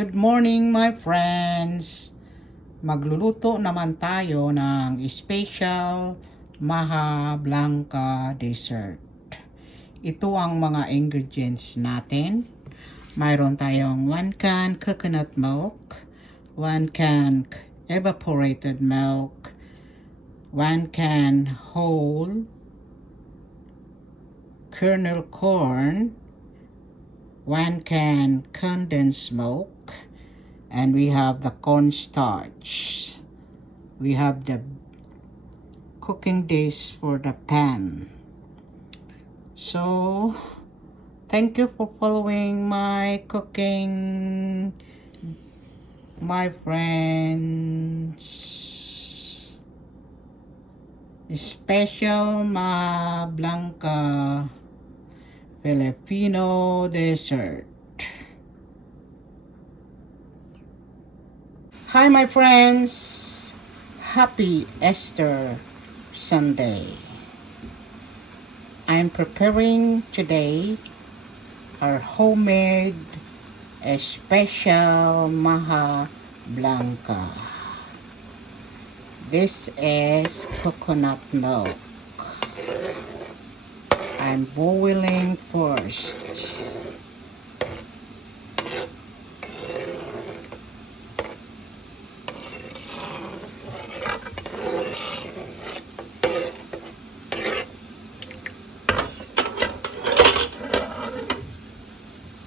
Good morning my friends! Magluluto naman tayo ng special MAJA BLANCA dessert. Ito ang mga ingredients natin. Mayroon tayong 1 can coconut milk, 1 can evaporated milk, 1 can whole kernel corn, 1 can condensed milk, and we have the cornstarch. We have the cooking days for the pan. So thank you for following my cooking, my friends. Special MAJA BLANCA Filipino dessert. Hi my friends! Happy Easter Sunday. I'm preparing today our homemade special MAJA BLANCA. This is coconut milk. I'm boiling first.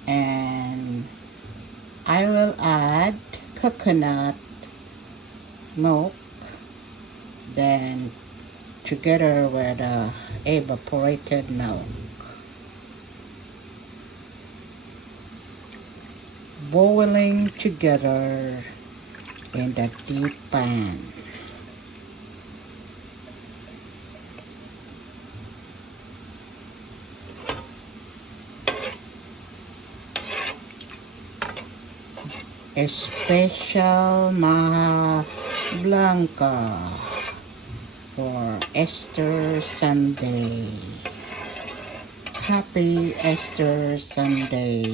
And I will add coconut milk, then together with evaporated milk. Boiling together in the deep pan. A special MAJA BLANCA for Easter Sunday. Happy Easter Sunday,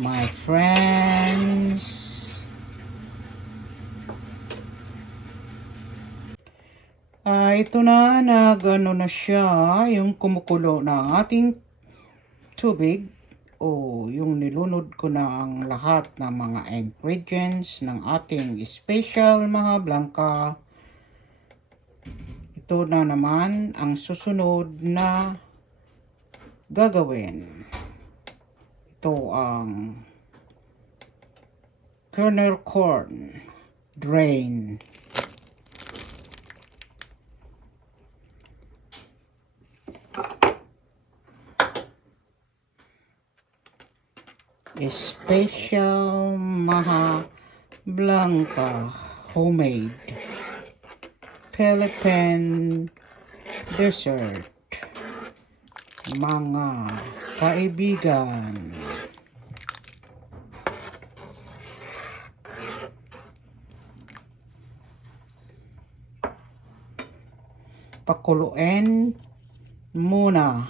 my friends. Ito na, nag-ano na siya, yung kumukulo na ating tubig. Yung nilunod ko na ang lahat ng mga ingredients ng ating special MAJA BLANCA. Ito na naman ang susunod na gagawin. Ito ang kernel corn, drain. Special MAJA BLANCA homemade Philippine dessert, mga kaibigan. Pakuluin muna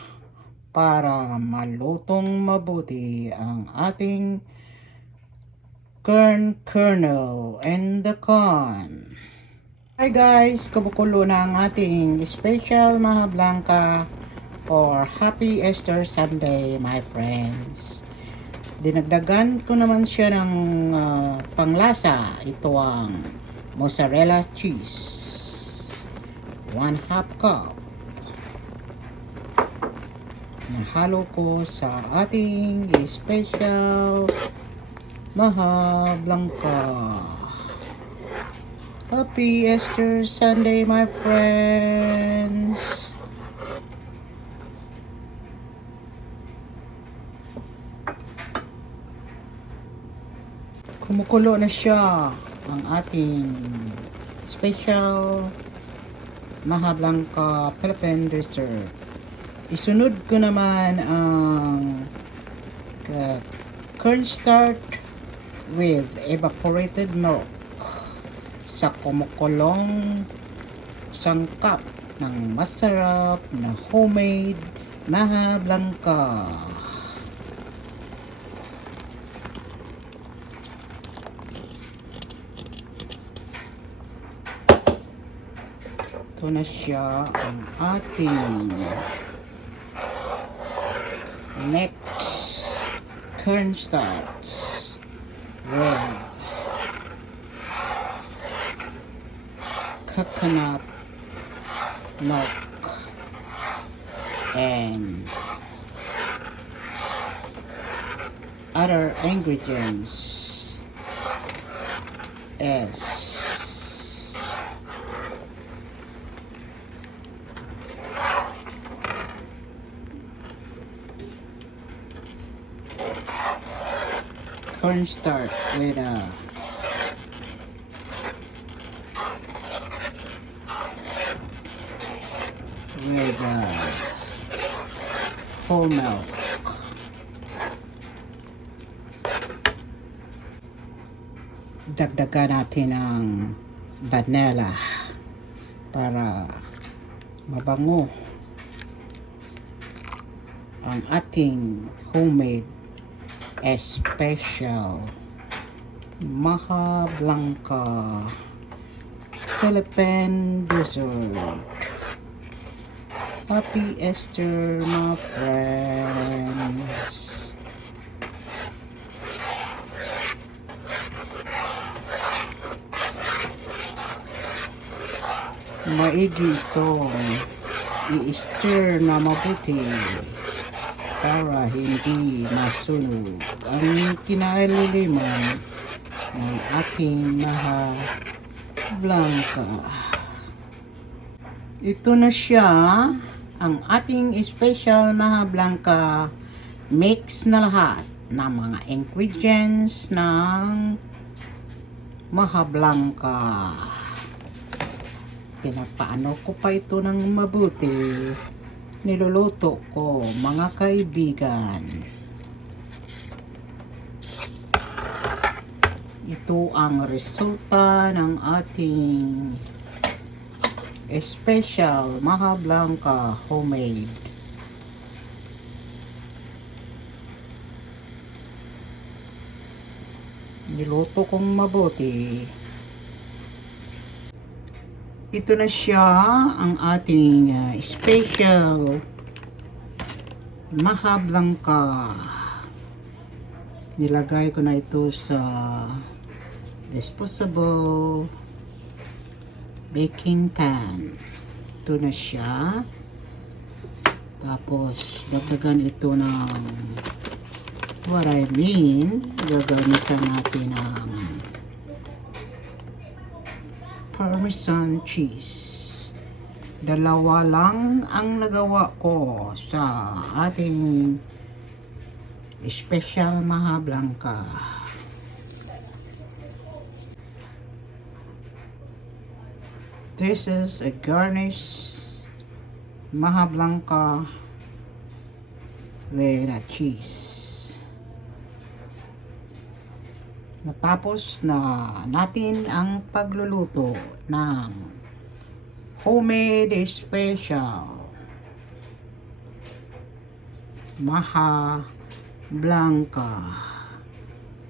para malutong mabuti ang ating kernel and the corn. Hi guys, kumukulo na ang ating special MAJA BLANCA for Happy Easter Sunday, my friends. Dinagdagan ko naman siya ng panglasa. Ito ang mozzarella cheese, 1/2 cup. Nahalo ko sa ating special MAJA BLANCA. Happy Easter Sunday, my friends. Kumukulo na siya ang ating special MAJA BLANCA Philippine dessert. Isunod ko naman ang cornstarch with evaporated milk sa kumukulong sangkap ng masarap na homemade MAJA BLANCA. Ito na siya ang ating next cornstarch with coconut milk and other ingredients is cornstarch with whole milk. Dagdagan natin ng vanilla para mabango ang ating homemade special MAJA BLANCA Philippine dessert. Happy Easter, my friends. Maigi ito i-stir na mabuti para hindi masunog ang kinaliliman ng ating MAJA BLANCA. Ito na siya, ang ating special MAJA BLANCA. Mix na lahat ng mga ingredients ng MAJA BLANCA. Pinapaano ko pa ito ng mabuti. Niluluto ko, mga kaibigan. Ito ang resulta ng ating special MAJA BLANCA homemade. Niluto kong mabuti. Ito na siya, ang ating special MAJA BLANCA. Nilagay ko na ito sa disposable baking pan. Ito na siya. Tapos, dagdagan ito ng gagamisan natin ng Parmesan cheese. Dalawa lang ang nagawa ko sa ating special MAJA BLANCA. This is a garnish MAJA BLANCA with a cheese. Natapos na natin ang pagluluto ng homemade special MAJA BLANCA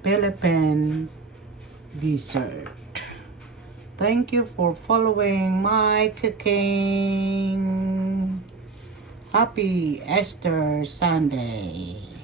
Philippine dessert. Thank you for following my cooking. Happy Easter Sunday.